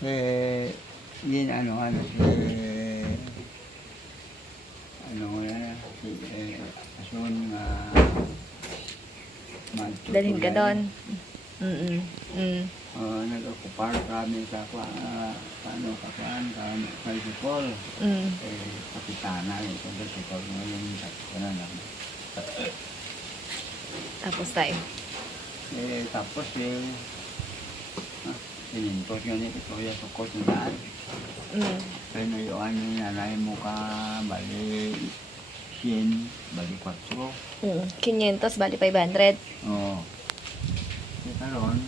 Yun asun nga Dalhin ka doon. Nag-ocupar kami sa Kalipol. Kapitana, ito Kalipol ngayon, Tapos tayo. tapos inintos yun ito yung sukot ng daan. Kaya nayuan yung nanay mo ka, bali 100, bali 4. 500, bali 500. Oo. Kaya karon,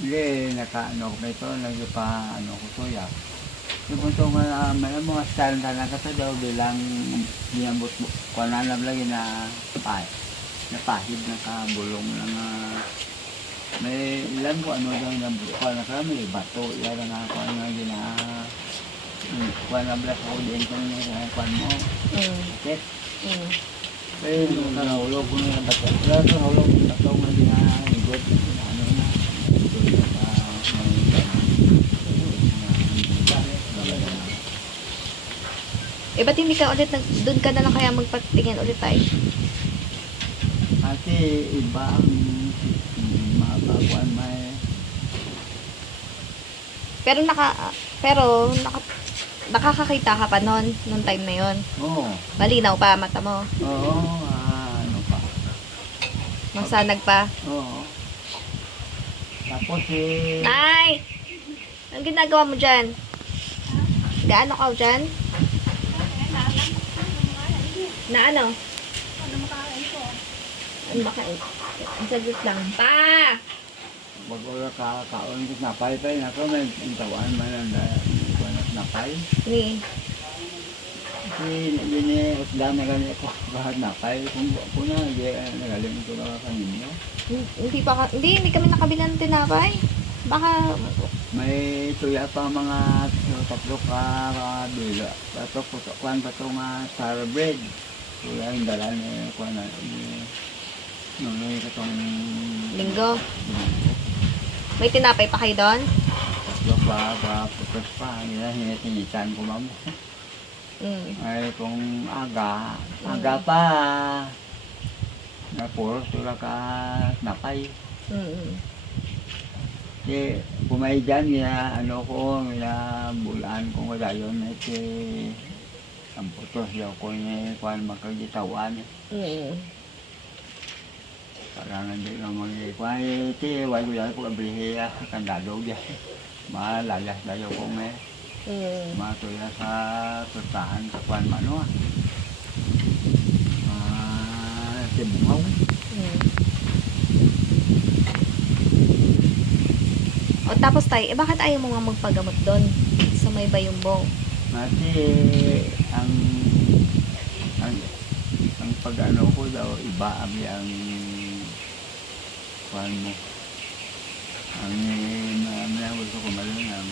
hindi, naka-ano ko ito, nagpa-ano ko to ya. Yung punto nga, may mga style na nakata daw bilang niyambot mo. Kung nanam lagi na napahid na kabulong lang may ilan ko ano daw niyambot ko na kami, bato, ilan na ako ano na kuha na blas ako din kung kuhan mo. Set. Kaya nakahulog ko na bato. Kaya nakahulog ko na bato nga din na igot. Ano na. Ba't hindi ka ulit, doon ka na lang kaya magpatingin ulit tayo? Kasi iba ang mabaguan may... Pero nakakakita ka pa noon, nung time na yon. Oo. Malinaw pa mata mo. Oo, ano pa. Masanag pa. Oo. Tapos Nay! Anong ginagawa mo dyan? Gaano ka dyan? Na ano? Ano makain ko? Ang saglit lang. Pa! wag wala kaon ko napay na ko may tawan man ang napay. Ni. Kasi yun usla na gani ako bahad napay kung na nagaling ko na kaninyo. Hindi kami nakabila ng tinapay. Baka may tuya pa mga tatlo ka bila. Tatlo ko kwan pa to nga star bread. Tuya yung dalan kwan na nonoy katong linggo. May tinapay pa kayo doon? tatlo pa putos pa. Hinitinitan ko mamo. Ay kung aga pa na puro sila ka napay. Kasi kumay dyan, ano ko, bulaan ko nga dayon, ang putos daw ko niya, kung magkagitawan. Parang hindi ka mag-ikuan, wala ko dyan ko ablihiya, kandado dyan. Malalas dayo ko may. Matuya sa pertahan sa kwan mano Tibungaw. O tapos tayo, bakit ayaw mo nga magpagamot doon sa may Bayumbong? Kasi ang pag-ano ko daw iba ang kwan mo. Ang gusto ko malun ang